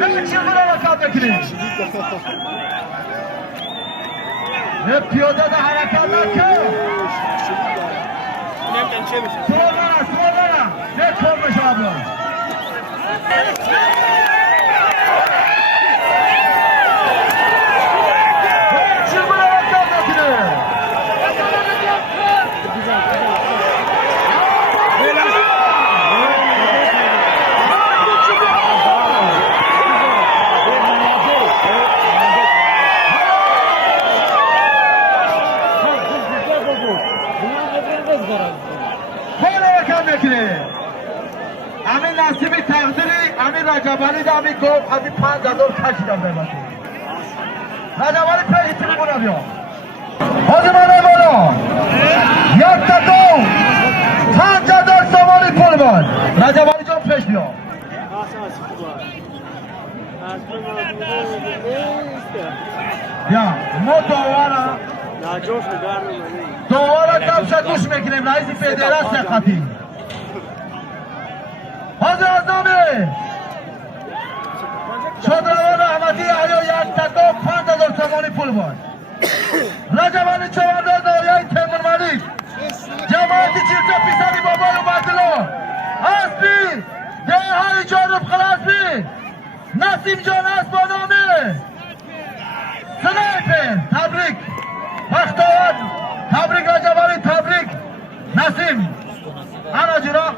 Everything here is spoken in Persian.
نه چی برای رکاب بکنیم نه پیاده ده حرکت نکن سوال نه نه کن بشه ابلا چی برای رکاب بکنیم همین نصیب تقدیری همین رجبالی دا همین گفت همین 5,000 کشیدم بایمتی رجبالی پیشی بگونه بیا حاضر منه بالا یک تا دو 5,000 سواری پول باد رجبالی جان پیش بیا بیا ما دوارا کمشا گوش میکنیم رئیسی فدرال سخطی حاضر از نامه شدروان احمدی عیا یک تکا 5,000 سواری پول باد رجبانی چوانده دایه تیمون ملیک جماعتی چیرچه پیسانی بابای و بدلو اسبی ده هری جانب خلاسبی نسیم جان اسب با نامه سنایپر تبریک بختاوت تبریک رجبانی تبریک نسیم انا جرا